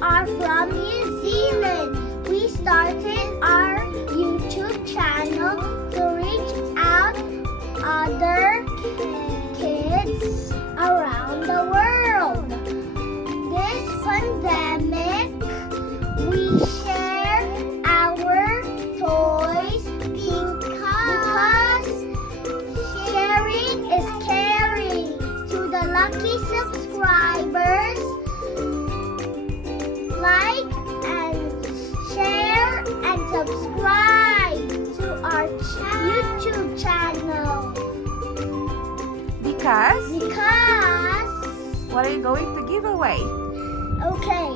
Are from New Zealand. We started our YouTube channel to reach out other kids around the world. This pandemic, we share our toys because sharing is caring. To the lucky subscribers, like and share and subscribe to our YouTube channel. Because what are you going to give away? Okay,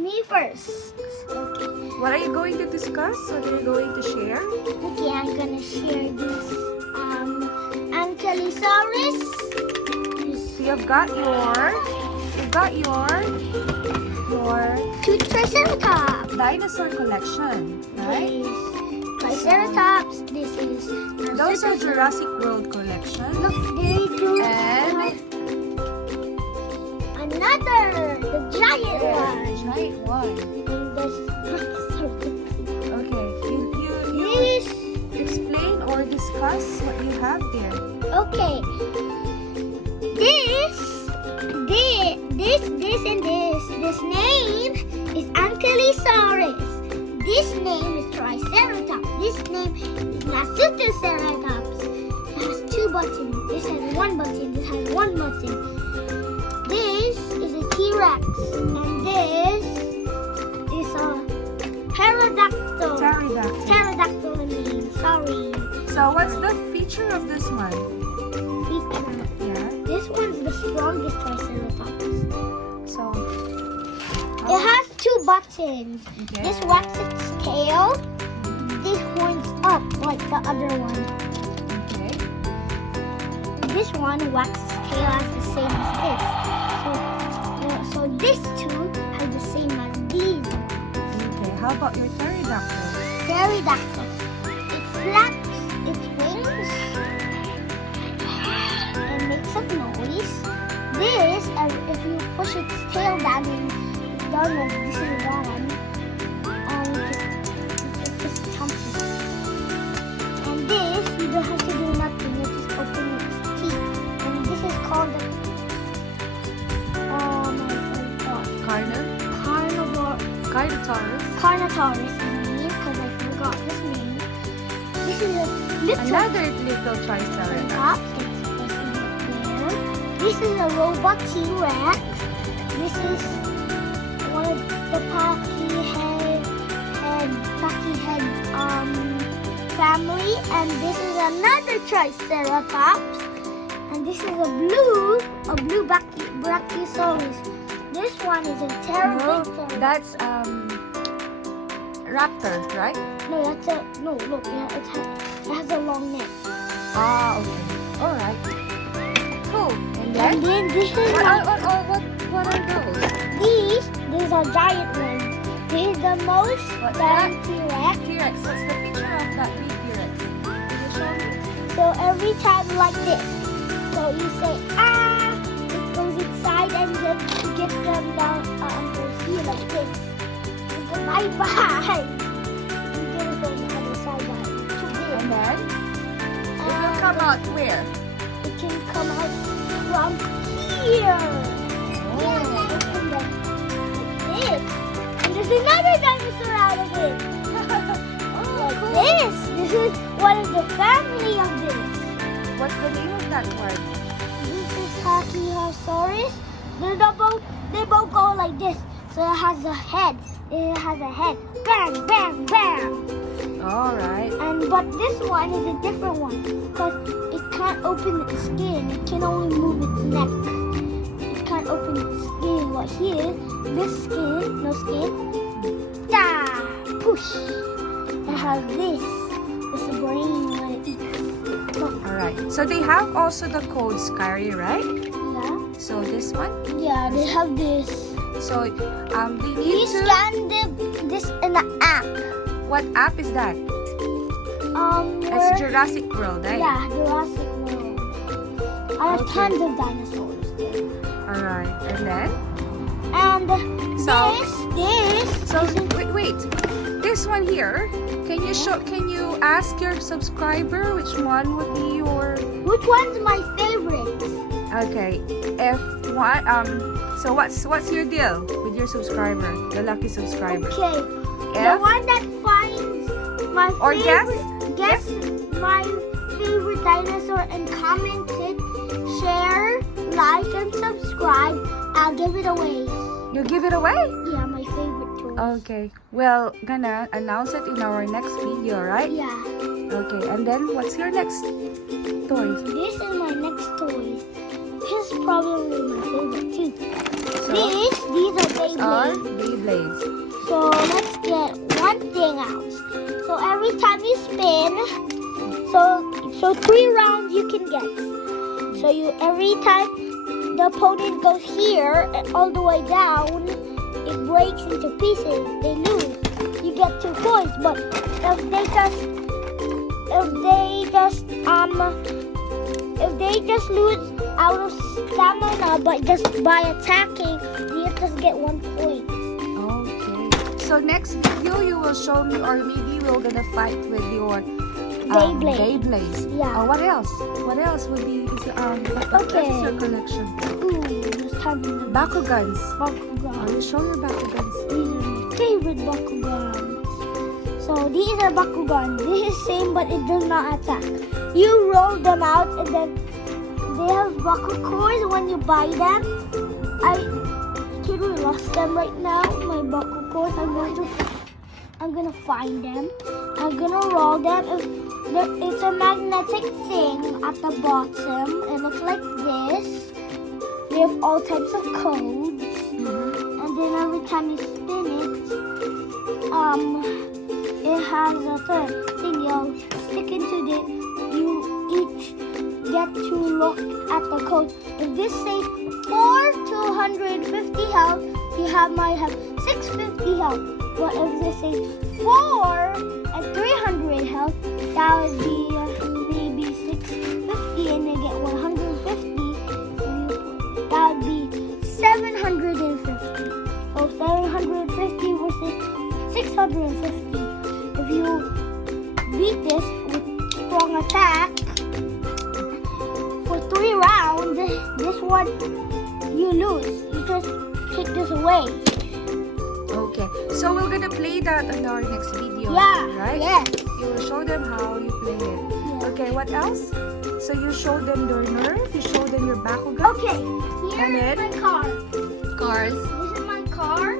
me first. Okay. What are you going to discuss? What are you going to share? Okay, I'm gonna share this Ankylosaurus. So you've got your Two Triceratops. dinosaur collection, right? Yes. Triceratops. This is Those are Jurassic World collection. Look, they do. And Another, the giant one. giant one. And this. Okay, you This. explain or discuss what you have there. Okay. This name is Ankylosaurus. This name is Triceratops. This name is Triceratops. It has two buttons. This has one button. This has one button. This is a T-Rex. And this is a pterodactyl. Pterodactyl, I mean. Sorry. So what's the feature of this one? Feature. Yeah. This one's the strongest Triceratops. So It has two buttons. Okay. This whacks its tail. This horns up like the other one. Okay. This one whacks its tail as the same as this. So this two has the same as these. Okay. How about your pterodactyl? Pterodactyl. It flaps its wings and makes a noise. This, if you push its tail down and this is one. It just jumps. And this, you don't have to do nothing. You just open its teeth. And this is called the Carnotaurus. Because I forgot this name. This is a little Another little triceratops. This is a robot T-Rex. This is one of the Pachyhead family, and this is another Triceratops, and this is a blue Brachiosaurus. This one is a pterodactyl. No, that's raptor, right? Look, yeah, it has a long neck. Ah, okay. All right. Cool. And And then this is what are those? These are giant ones. This is the most What's giant that? T-Rex. T-Rex. What's the picture of that big T-Rex? Can you show me? So every time like this. So you say it goes inside and then you get them down under here like this. You go bye. You get it on the other side like too big. And then it will come out where? It can come out from here. Oh. Open them like this. And there's another dinosaur out of it. Oh, cool. This is one of the family of this. What's the name of that one? This is Pachysaurus. They both go like this. So it has a head. It has a head. Bang, bang, bang. All right. But this one is a different one because it can't open its skin. It can only move its neck. It can't open its skin. But here, this skin, no skin. Da, push. It I have this. It's a brain when it eats. Look. Alright. So they have also the code Scary, right? Yeah. So this one? Yeah, they have this. So they You need to... scan this in an app. What app is that? It's Jurassic World, right? Yeah, Jurassic World. I have Okay. tons of dinosaurs there. Alright. And then? And So- this. So wait. This one here, can you ask your subscriber which one would be your... Which one's my favorite? Okay. If one so what's your deal with your subscriber, the lucky subscriber? Okay. The If one that finds my Or guess? favorite. Guess my favorite dinosaur and comment it, share, like, and subscribe. I'll give it away. you give it away? Yeah, my favorite toy. Okay. Well, gonna announce it in our next video, right? Yeah. Okay. And then what's your next toy? This is my next toy. This is probably my favorite too. So These are are Beyblades. Beyblades. So let's get one thing out. So every time you spin, so 3 rounds you can get. So every time the opponent goes here and all the way down, it breaks into pieces. They lose. You get 2 points. But if they just lose out of stamina, but just by attacking, you just get 1 point. Okay. So next video you will show me, or maybe we're gonna fight with your Beyblades. Yeah. What else? What else would be what Okay. is your collection? Ooh, there's tons of Bakugans. Bakugan. You show your Bakugans. These are my favorite Bakugans. So these are Bakugan. This is same, but it does not attack. You roll them out, and then they have Bakugans when you buy them. I totally lost them right now. My Bakugans. I'm gonna find them. I'm gonna roll them. It's a magnetic thing at the bottom. It looks like this. They have all types of codes. And then every time you spin it has a thing you'll stick into it. You each get to look at the code. If this says 4 to 150 health, you might have 650 health. But if this says 4 and 300 health, that would be maybe 650, and you get 150. That would be 750. So 750 versus 650. If you beat this with strong attack for 3 rounds, this one you lose. You just take this away. Okay. So we're gonna play that in our next video. Yeah. Right? Yes. You will show them how you play it. Yeah. Okay. What else? So you show them your Nerf. You show them your Bakugan. Okay. Here And is then? my car. Cars. This is my car.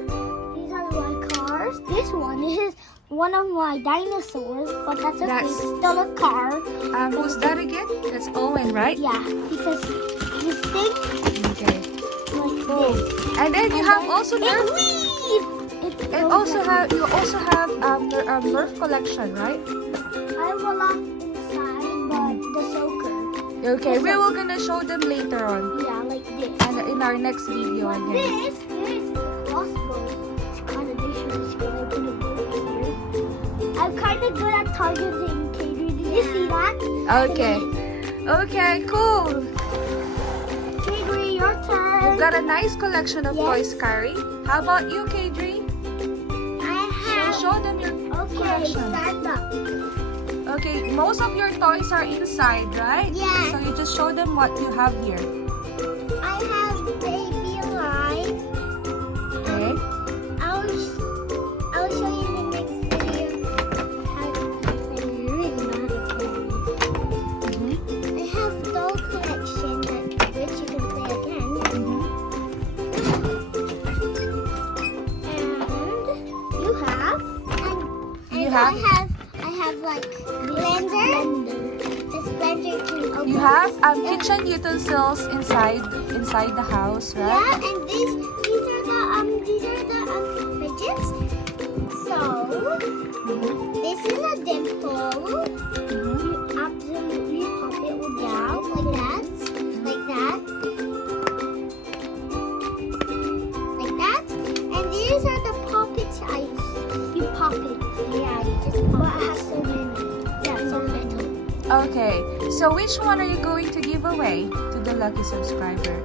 These are my cars. This one is one of my dinosaurs, but that's okay. That's- It's still a car. Who's that again? That's Owen, right? Yeah, because this thing Okay. like Cool. this. And then you have also It Nerf. weaves. And also you also have Nerf collection, right? I have a lot inside, but the soaker. Okay, we will gonna show them later on, Yeah, like this. and in our next video But again. this is a crossbow. It's kind of dangerous because I put a bullet here. I'm kind of good at targeting Katie. Did you see that? Okay. Okay, cool. Katie, your turn. You've got a nice collection of Yes. toys, Carrie. How about you, Kadri? I have. Show them your Okay, collection. stand up. Okay, most of your toys are inside, right? Yeah. So you just show them what you have here. I have baby alive. Okay. I'll show you in the next video how to play really not okay. I have doll collection which you can play again. And you have You have? I have like blender. This blender can open. You have kitchen utensils inside the house, right? Yeah, and these are the fidgets. So this is a Okay, so which one are you going to give away to the lucky subscriber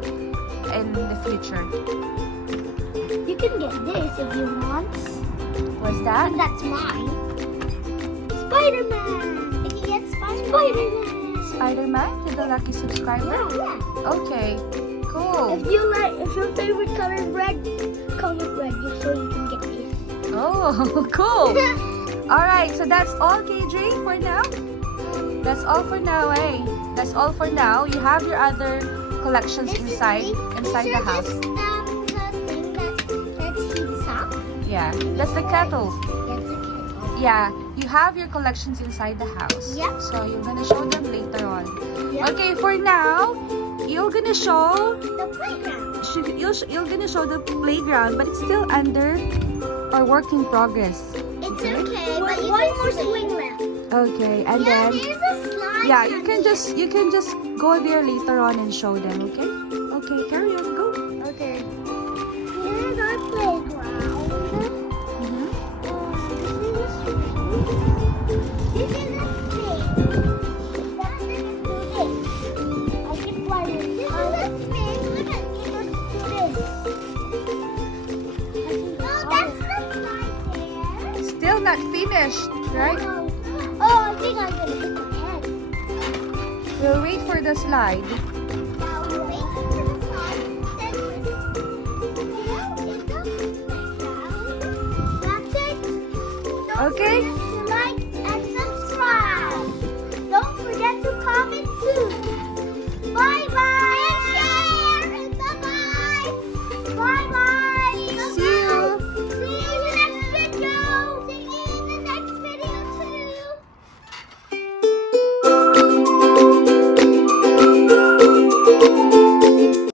in the future? You can get this if you want. What's that? And that's mine. Spider-Man. You can get Spider-Man. Spider-Man to the lucky subscriber? Yeah. Okay, cool. If your favorite color is red, comment red just so you can get this. Oh, cool. Alright, so that's all, KJ, for now? That's all for now, eh? That's all for now. You have your other collections inside the house. This is the thing that heats up. Yeah, that's the kettle. That's the kettle. Yeah, you have your collections inside the house. Yep. So you're gonna show them later on. Yep. Okay, for now, you're gonna show The playground. you're gonna show the playground, but it's still under our work in progress. It's okay, but one more swing left. Okay, and Yeah, then there's a slide. yeah, you can just go there later on and show them. Okay. Okay, carry on. Go. Okay. Here's our playground. Mhm. This is a swing. That's it. I can fly with this. This is a swing. Look at me. Let's do this. Oh, that's the slide there. Still not finished, right? Oh, I think I'm gonna hit my head. We'll wait for the slide. Now we're waiting for the slide. That's it. Okay.